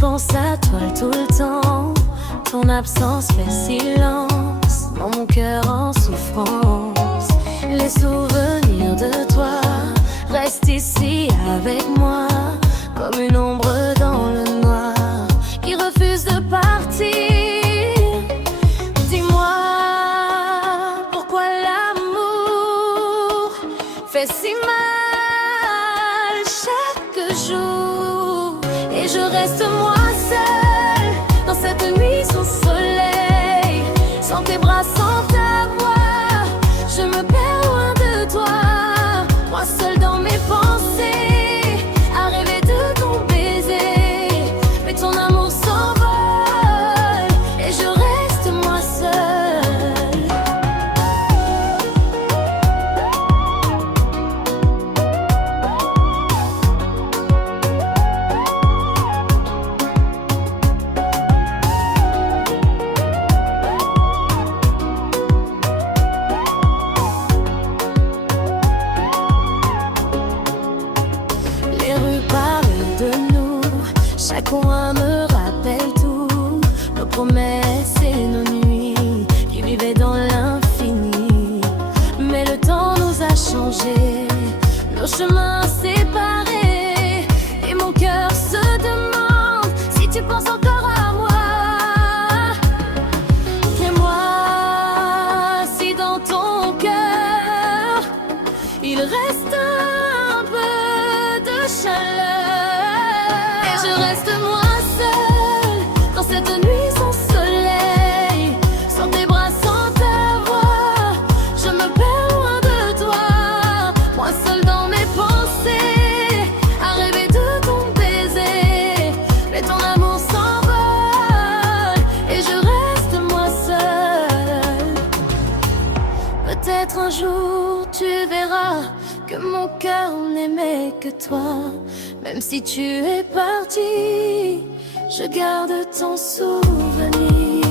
pense à toi tout le temps. Ton absence fait silence dans mon cœur en souffrance. Les souvenirs de toi restent ici avec moi, comme une ombre dans le noir qui refuse de partir. Dis-moi pourquoi l'amour fait si mal chaque jour. Et je reste moi seule dans cette nuit sans soleil, sans tes bras, sans ta voix. Je me perds loin de toi, moi seule dans mes pensées, à rêver de ton baiser. Mais ton amour s'envole et je reste moi seule. Les rues parlent de nous, chaque coin me rappelle tout. Nos promesses et nos nuits qui vivaient dans l'infini. Mais le temps nous a changés, nos chemins séparés. Et mon cœur se demande si tu penses encore à moi. Dis-moi si dans ton cœur il reste un peu de chaleur. Et je reste moi seule dans cette nuit sans soleil, sans tes bras, sans ta voix. Je me perds loin de toi, moi seule dans mes pensées, à rêver de ton baiser. Mais ton amour s'envole et je reste moi seule. Peut-être un jour tu verras que mon cœur n'aimait que toi. Même si tu es parti, je garde ton souvenir.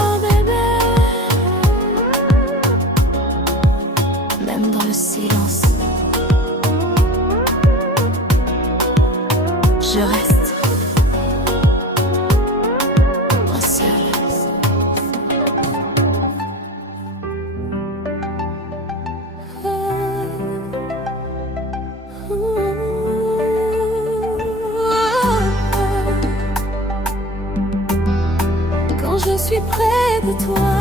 Oh bébé, même dans le silence, je reste moi seule. Quand je suis près de toi,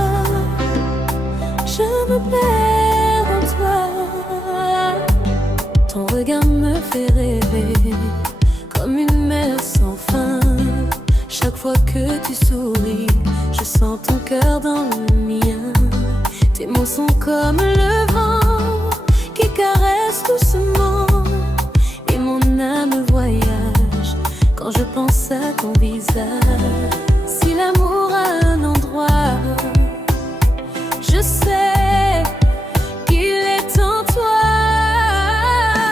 je me perds en toi. Ton regard me fait rêver comme une mer sans fin. Chaque fois que tu souris, je sens ton cœur dans le mien. Tes mots sont comme le vent qui caresse doucement. Et mon âme voyage quand je pense à ton visage. Si l'amour a un endroit, je sais qu'il est en toi.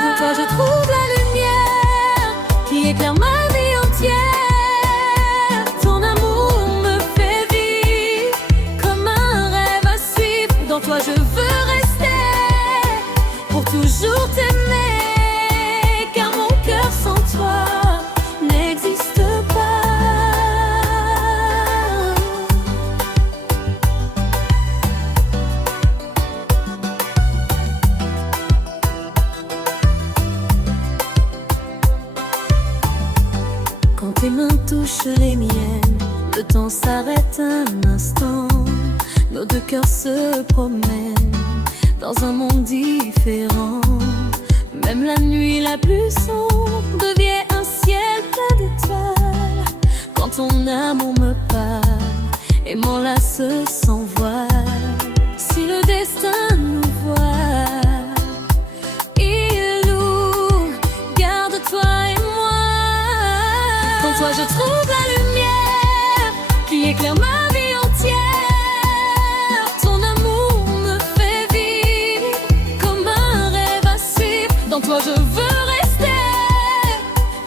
En toi je trouve la lumière qui éclaire ma vie entière. Ton amour me fait vivre comme un rêve à suivre. Dans toi je veux rester pour toujours t'aimer, car mon cœur sans toi n'existe pas. Quand tes mains touchent les miennes, le temps s'arrête un instant. Nos deux cœurs se promènent dans un monde différent. Même la nuit la plus sombre devient un ciel plein d'étoiles. Quand ton amour me parle et m'enlace sans voile. Si le destin nous voit, il nous garde toi et moi. En toi je trouve la lumière qui éclaire ma vie entière. Ton amour me fait vivre comme un rêve à suivre. Dans toi je veux rester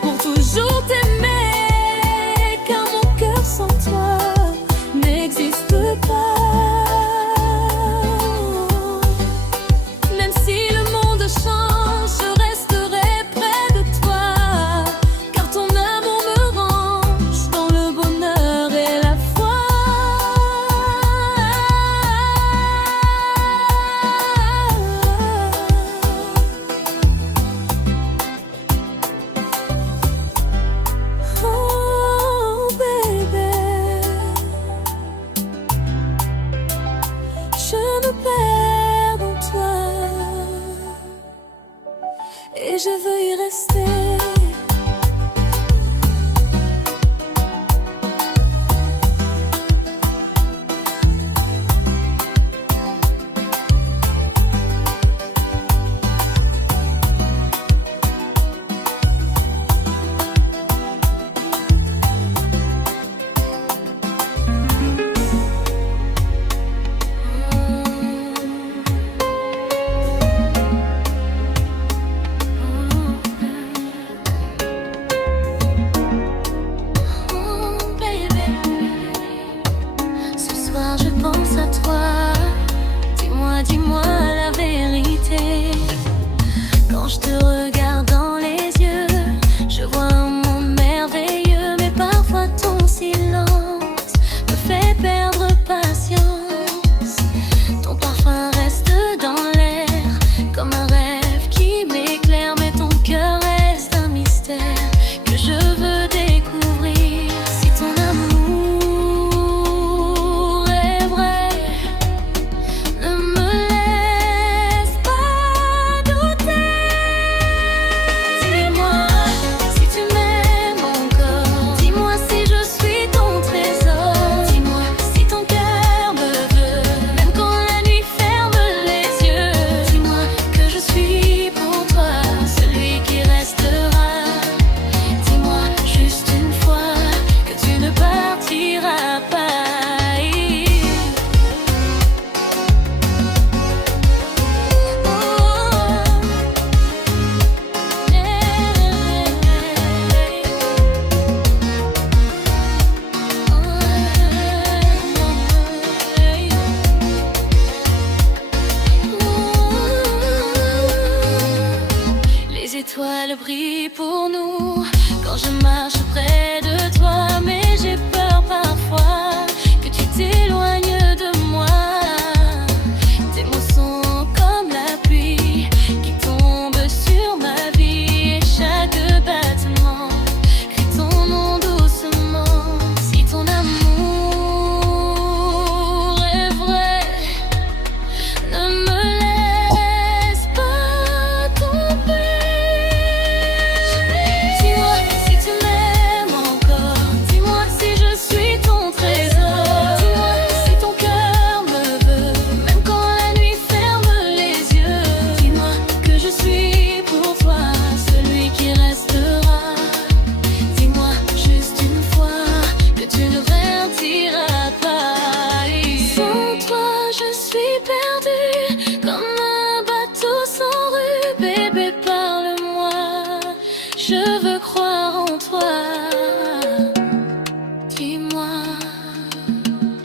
pour toujours t'aimer, car mon cœur sans toi n'existe pas. Même si le monde change, je resterai près de toi. soir je pense à toi. Dis-moi, dis-moi la vérité. Quand je te regarde dans les yeux, je vois un monde merveilleux. Mais parfois ton silence me fait perdre patience. Ton parfum reste dans l'air comme un rêve qui m'éclaire. Mais ton cœur reste un mystère que je veux découvrir. Si ton amour est vrai, ne me laisse pas douter. Dis-moi si tu m'aimes encore. Dis-moi si je suis ton trésor. Dis-moi si ton cœur me veut, même quand la nuit ferme les yeux. Dis-moi que je suis pour toi celui qui restera. Dis-moi juste une fois que tu ne partiras pas. Les étoiles brillent pour nous quand je marche près de toi. Mais j'ai peur parfois que tu t'éloignes de moi. Tes mots sont comme la pluie qui tombe sur ma vie. Et chaque battement crie ton nom doucement. Si ton amour est vrai, ne me laisse pas tomber. Dis-moi si tu m'aimes encore. Dis-moi si je suis ton trésor. Dis-moi si ton cœur me veut, même quand la nuit ferme les yeux. Dis-moi que je suis pour toi celui qui restera. Dis-moi juste une fois que tu ne partiras pas. Sans toi je suis perdue comme un bateau sans rue. Bébé, parle-moi, je veux croire en toi. Dis-moi,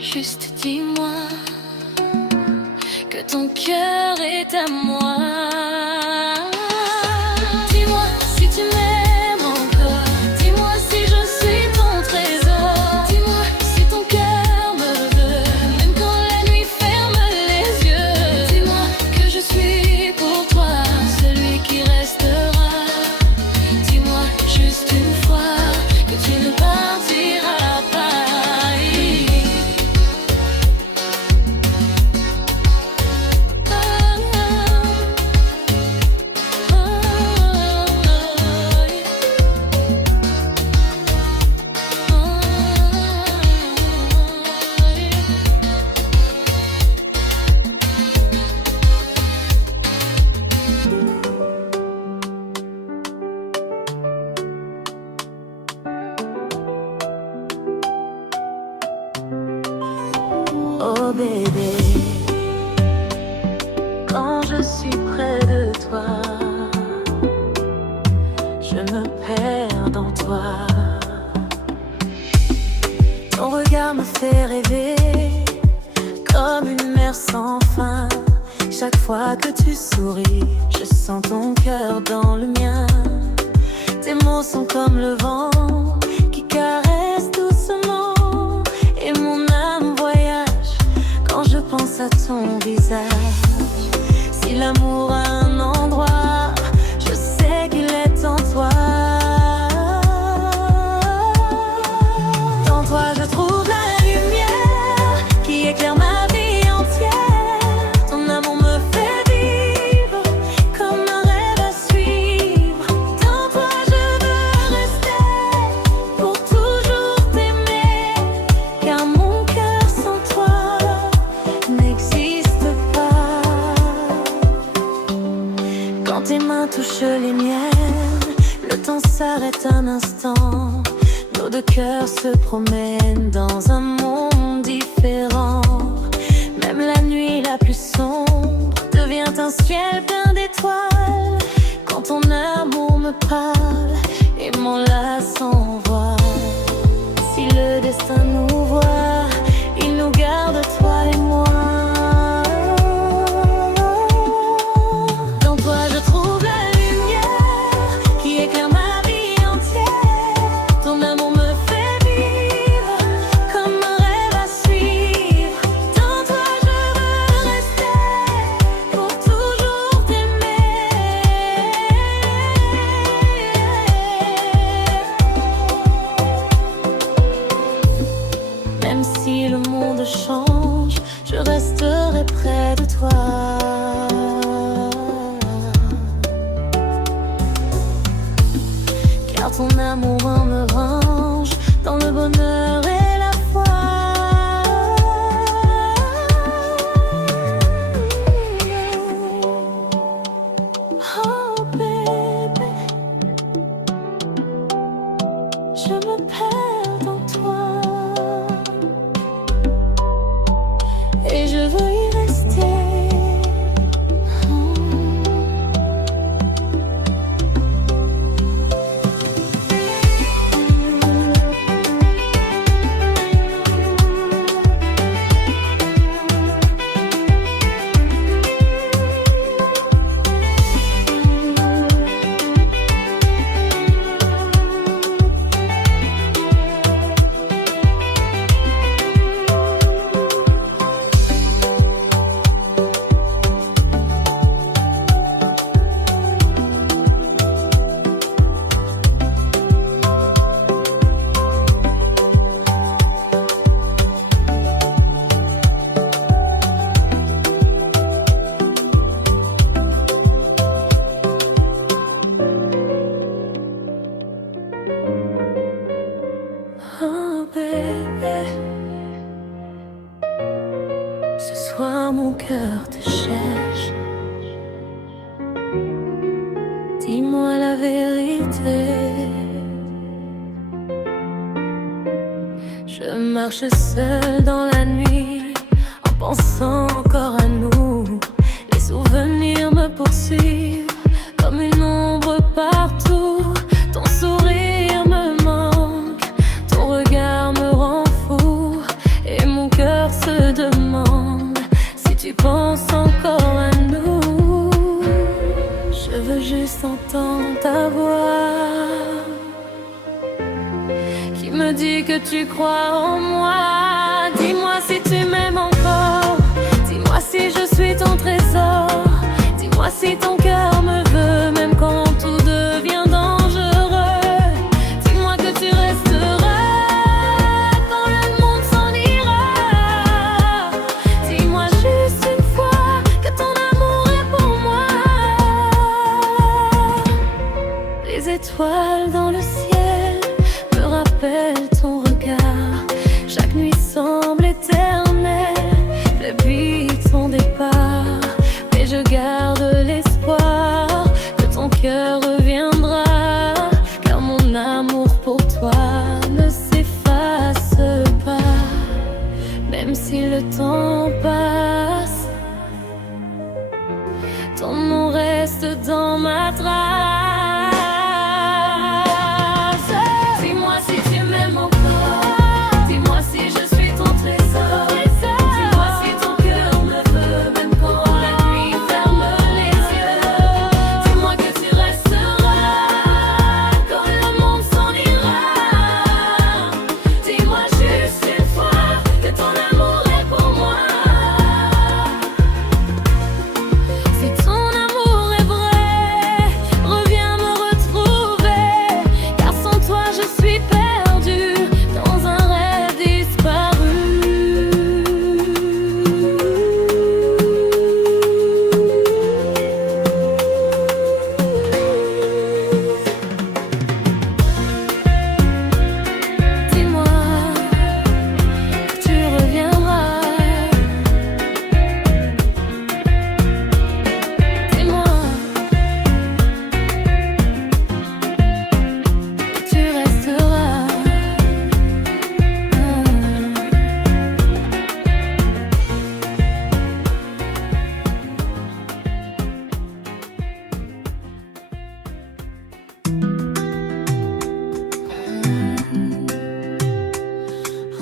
juste dis-moi que ton cœur est à moi. Dis-moi si tu m'aimes encore. Dis-moi si je suis ton trésor. Dis-moi si ton cœur me veut, même quand la nuit ferme les yeux. Dis-moi que je suis pour toi celui qui restera. Dis-moi juste une fois que tu ne partiras pas. Oh bébé, quand je suis près de toi, je me perds dans toi. Ton regard me fait rêver comme une mer sans fin. Chaque fois que tu souris, je sens ton cœur dans le mien. Tes mots sont comme le vent qui caresse doucement. Et mon âme voyage quand je pense à ton visage. Si l'amour a un endroit, je sais qu'il est en toi. Dans toi je trouve la lumière qui éclaire ma vie entière. Ton amour me fait vivre comme un rêve à suivre. Dans toi je veux rester pour toujours t'aimer, car mon cœur sans toi n'existe pas. Quand tes mains touchent les miennes, le temps s'arrête un instant. Nos deux cœurs se promènent dans un monde différent. Même la nuit la plus sombre devient un ciel plein d'étoiles. Quand ton amour me parle et mon lac s'envole. Si le destin nous voit, il nous garde amour me range dans le bonheur et la foi. Oh bébé, je me perds dans toi et je veux y rester. Oh bébé, ce soir mon cœur te cherche. Dis-moi la vérité. Je marche seule dans la nuit en pensant encore à nous. Les souvenirs me poursuivent comme une ombre partout. Ton sourire me manque, ton regard me rend fou, et mon cœur se demande si tu penses encore à nous. Je veux juste entendre ta voix qui me dit que tu crois en moi. Dis-moi si tu m'aimes encore, dis-moi si je suis ton trésor. Dis-moi si ton cœur me veut, même quand tout devient dangereux. Dis-moi que tu resteras quand le monde s'en ira. Dis-moi juste une fois que ton amour est pour moi. Les étoiles dans le ciel me rappellent ton regard. Chaque nuit semble éternelle depuis ton départ. Mais je garde l'espoir que ton cœur reviendra, car mon amour pour toi ne s'efface pas. Même si le temps passe, ton nom reste dans ma trace. Dis-moi si tu m'aimes encore, dis-moi si je suis ton trésor. Dis-moi si ton cœur me veut, même quand la nuit ferme les yeux. Dis-moi que tu resteras quand le monde s'en ira. Dis-moi juste une fois que ton amour est pour moi. Si ton amour est vrai, reviens me retrouver, car sans toi je suis perdue dans un rêve disparu. Dis-moi que tu reviendras. Dis-moi que tu resteras.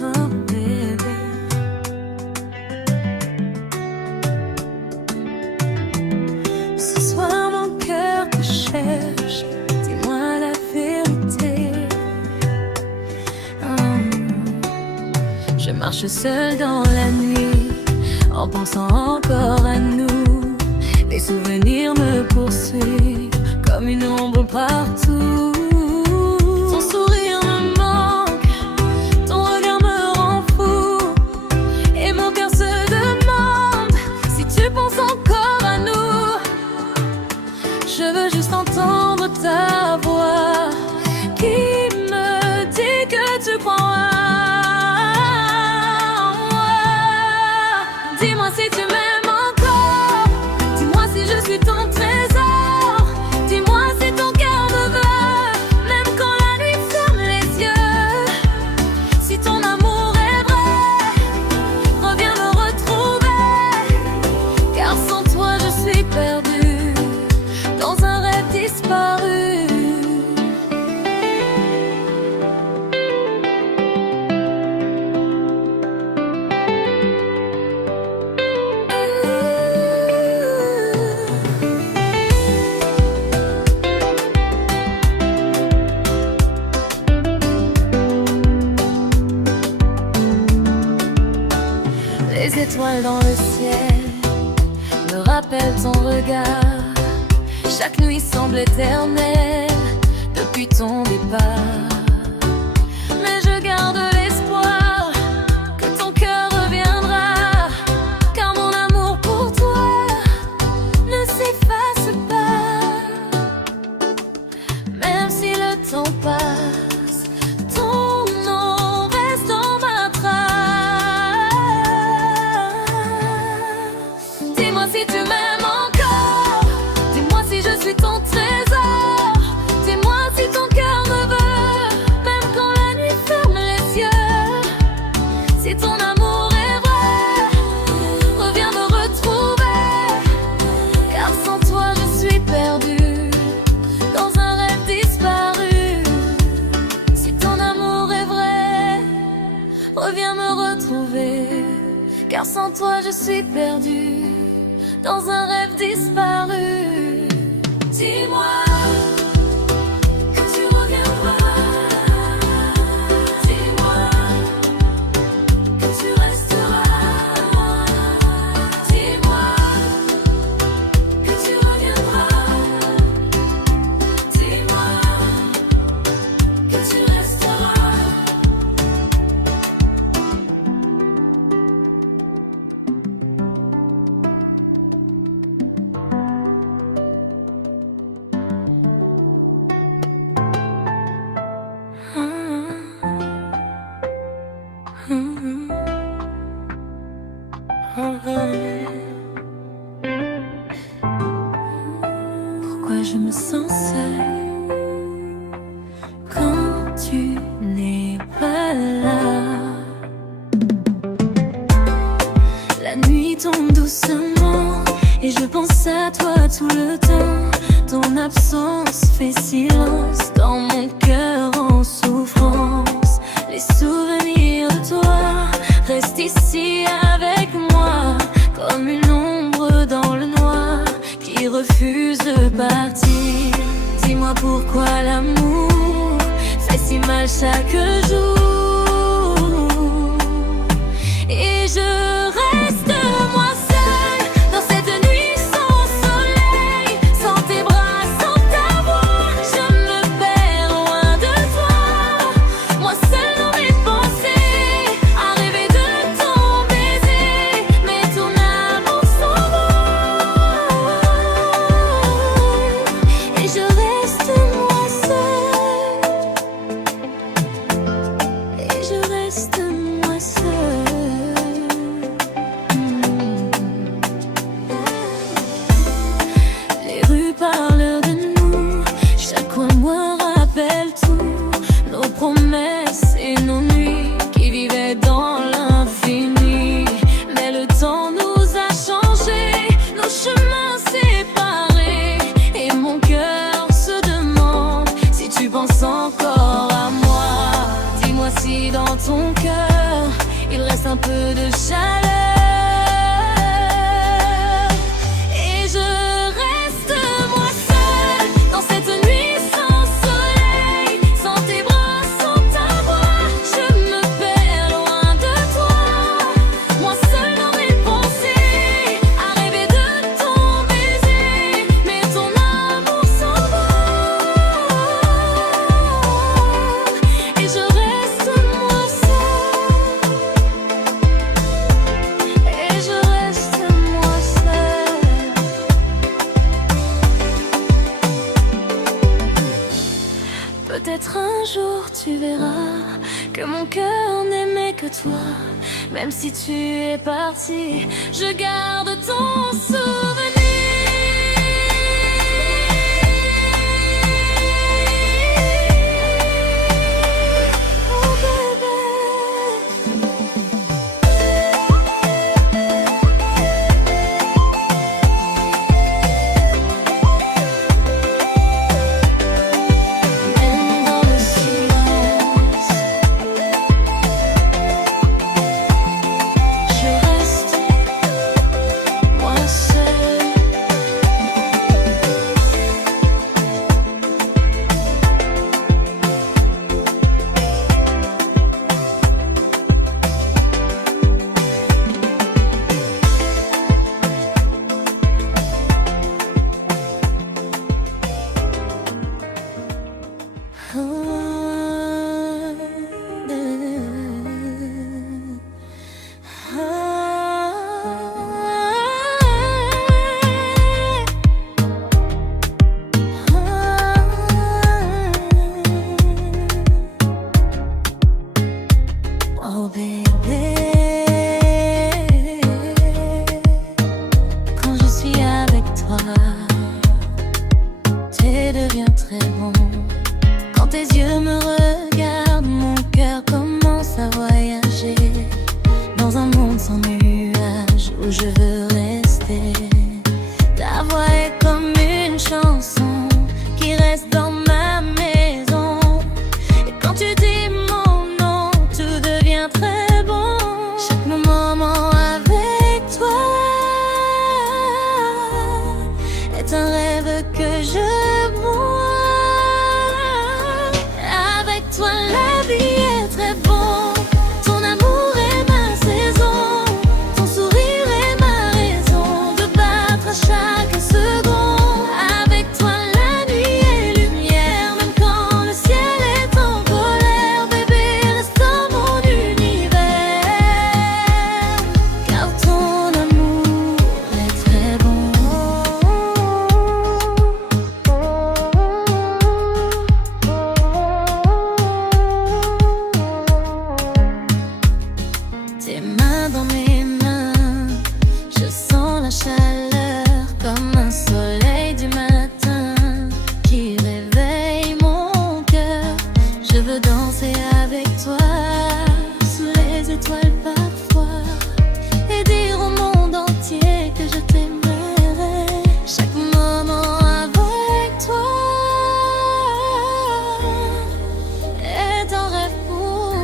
Oh bébé, ce soir mon cœur te cherche. Dis-moi la vérité. Je marche seule dans la nuit en pensant encore à nous. Les souvenirs me poursuivent comme une ombre partout. Ton sourire me manque, ton regard me rend fou, et mon cœur se demande si tu penses encore à nous. Je veux juste entendre ta voix qui Dis-moi si tu m'aimes encore. Dis-moi si je suis ton trésor. Dis-moi si ton cœur me veut, même quand la nuit ferme les yeux. Si ton amour est vrai, reviens me retrouver. Car sans toi je suis perdue dans un rêve disparu. Les étoiles dans le ciel me rappellent ton regard. Chaque nuit semble éternelle depuis ton départ. Mais je garde l'espoir que ton cœur reviendra, car mon amour pour toi ne s'efface pas. Même si le temps passe, ton nom reste dans ma trace. Dis-moi si tu m'aimes encore. Dis-moi si je suis ton trésor. Dis-moi si ton cœur me veut, même quand la nuit ferme les yeux. Si ton amour est vrai, reviens me retrouver. Car sans toi je suis perdue dans un rêve disparu. Si ton amour est vrai, reviens me retrouver. Car sans toi je suis perdue dans un rêve disparu. Dis-moi que tu reviendras. Dis-moi que tu resteras. Dis-moi que tu reviendras. Dis-moi que tu resteras. Pourquoi je me sens seule quand tu n'es pas là? La nuit tombe doucement et je pense à toi tout le temps. Ton absence fait silence dans mon cœur en souffrance. Les souvenirs de toi restent ici avec moi, comme une ombre dans le noir qui refuse de partir. Dis-moi pourquoi l'amour fait si mal chaque jour. Et je reste moi seule dans cette nuit sans soleil, sans tes bras, sans ta voix. Je me perds loin de toi, moi seule dans mes pensées, à rêver de ton baiser, mais ton amour s'envole. Et je reste moi seule. Et je reste moi seule. Les rues parlent de nous, chaque coin me rappelle tout. Nos promesses et nos nuits qui vivaient dans l'infini. Mais le temps nous a changés, nos chemins séparés. Et mon cœur se demande si tu penses encore à moi. Dis-moi si dans ton cœur il reste un peu de chaleur. Et je reste moi seule dans cette nuit sans soleil, sans tes bras, sans ta voix. Je me perds loin de toi, moi seule dans mes pensées, à rêver de ton baiser, mais ton amour s'envole. Et je reste moi seule. Et je reste moi seule. Peut-être un jour tu verras que mon cœur n'aimait que toi. Même si tu es parti, je garde ton souvenir. Oh bébé, quand je suis avec toi, tu deviens très bon. Quand tes yeux me regardent, mon cœur commence à voyager dans un monde sans nuages où je veux rester. Ta voix est comme une chanson qui reste dans ma maison. Et quand tu dis mon nom, tout devient très bon. Chaque moment avec toi est un rêve que je bois. Avec toi la vie est très bon. Ton amour est ma saison. Ton sourire est ma raison de battre à chaque seconde. Avec toi la nuit est lumière, même quand le ciel est en colère. Bébé, reste dans mon univers, car ton amour est très bon. Tes mains dans mes mains, je sens la chaleur comme un soleil du matin qui réveille mon cœur. Je veux danser avec toi sous les étoiles parfois et dire au monde entier que je t'aimerai. Chaque moment avec toi est un rêve pour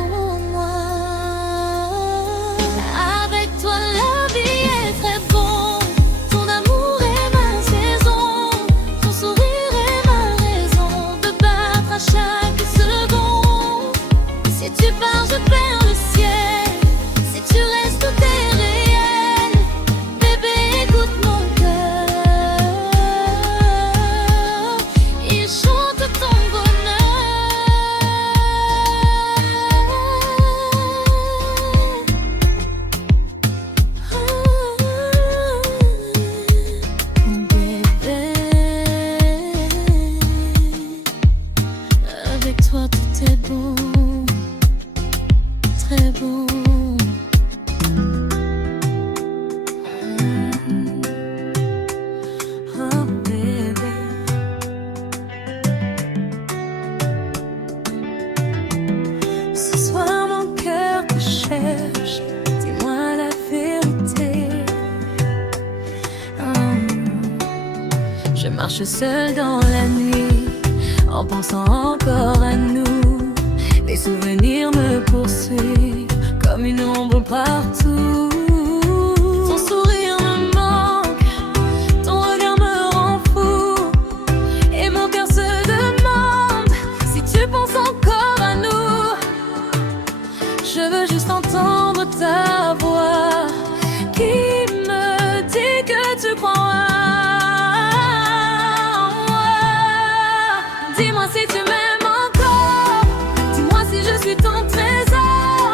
moi. Avec toi la vie est très bon. Ton amour est ma saison. Ton sourire est ma raison de battre à chaque seconde. Si tu pars, je perds le ciel. Si tu restes, tout est réel. Bébé, écoute mon cœur, il chante ton bonheur. Bébé, avec toi tout est bon, très bon. Oh bébé, ce soir mon cœur te cherche. Dis-moi la vérité. Je marche seule dans la nuit en pensant encore à nous. Les souvenirs me poursuivent comme une ombre partout. Ton sourire me manque, ton regard me rend fou, et mon cœur se demande si tu penses encore à nous. Je veux juste entendre ta voix qui me dit que tu crois en moi. Dis-moi si tu m'aimes encore. Dis-moi si je suis ton trésor.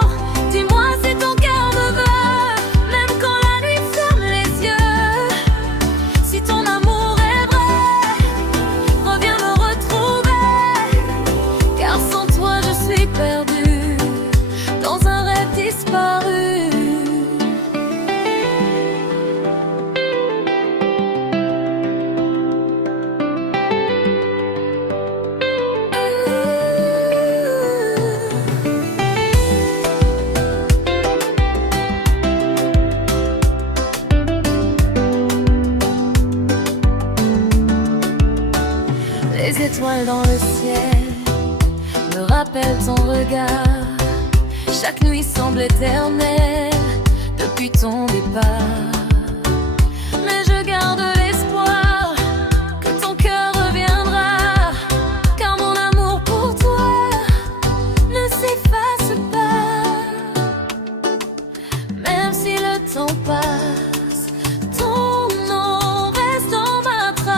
Dis-moi si ton cœur me veut. étoiles dans le ciel me rappellent ton regard. Chaque nuit semble éternelle depuis ton départ. Mais je garde l'espoir que ton cœur reviendra, car mon amour pour toi ne s'efface pas. Même si le temps passe, ton nom reste dans ma trace.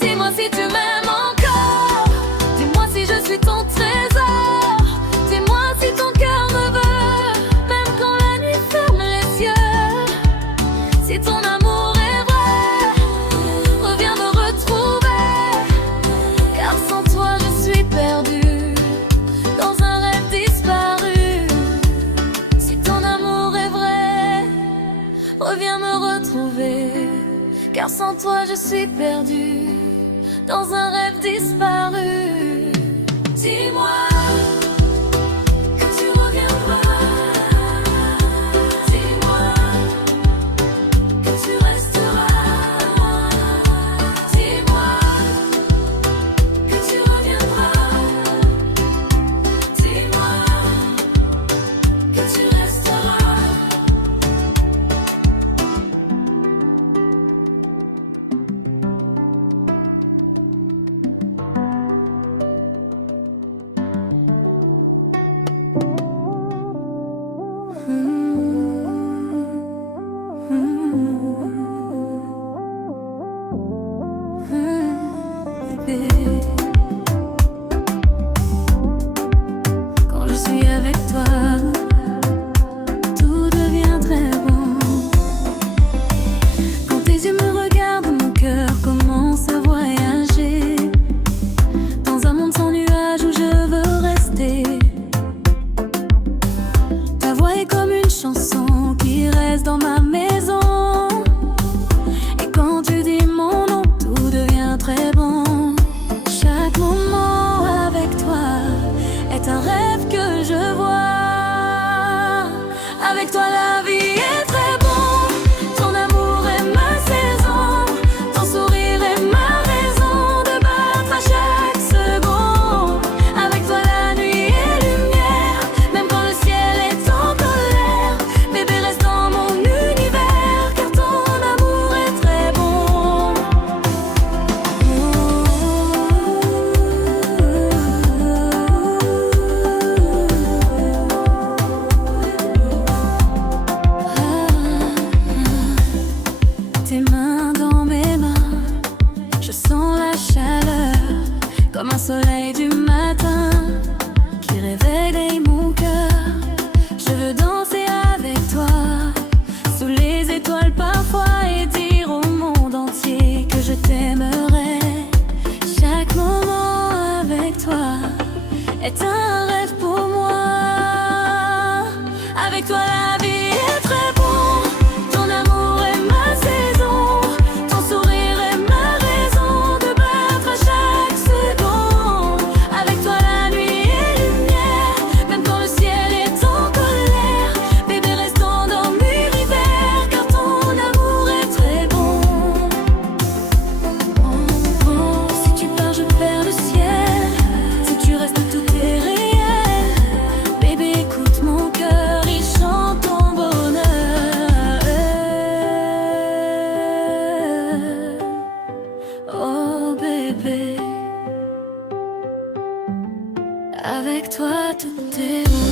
Dis-moi si tu m'aimes encore, dis-moi si je suis ton trésor, dis-moi si ton cœur me veut, même quand la nuit ferme les yeux. Si ton amour est vrai, reviens me retrouver, car sans toi je suis perdue dans un rêve disparu. Si ton amour est vrai, reviens me retrouver, car sans toi je suis perdue dans un rêve disparu. Dis-moi que tu reviendras, dis-moi que tu resteras, dis-moi que tu reviendras, dis-moi que tu resteras. Quand je suis avec toi, tout devient très bon. Quand tes yeux me regardent, mon cœur commence à voyager dans un monde sans nuages où je veux rester. Ta voix est comme une chanson qui reste dans ma maison. Et quand tu dis mon nom, tout devient très bon. Chaque moment avec toi est un rêve que je vois. Avec toi la vie est très bon. Ton amour est ma saison. Ton sourire est ma raison de battre à chaque seconde. Avec toi la nuit est lumière, même quand le ciel est en colère. Bébé reste dans mon univers, car ton amour est très bon. Tes mains dans mes mains, je sens la chaleur comme un soleil du matin qui réveille mon cœur. Je veux danser avec toi sous les étoiles parfois et dire au monde entier que je t'aimerai. Chaque moment avec toi est un rêve pour moi. Avec toi la vie est très bon. Ton amour est ma saison. Ton sourire est ma raison de battre à chaque seconde. Avec toi la nuit est lumière, même quand le ciel est en colère. Bébé restons dans l'univers, car ton amour est très bon. Si tu pars je perds le ciel, si tu restes tout est réel. Bébé écoute mon cœur, il chante ton bonheur. Oh bébé, avec toi tout est bon.